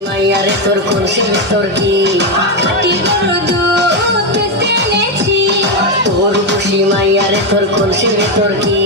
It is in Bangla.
মাইয়ারে তোর খুশি তোর কি খাটি গরু দুধ এনেছি, তোর খুশি মাইয়ারে তোর খুশি তোর কি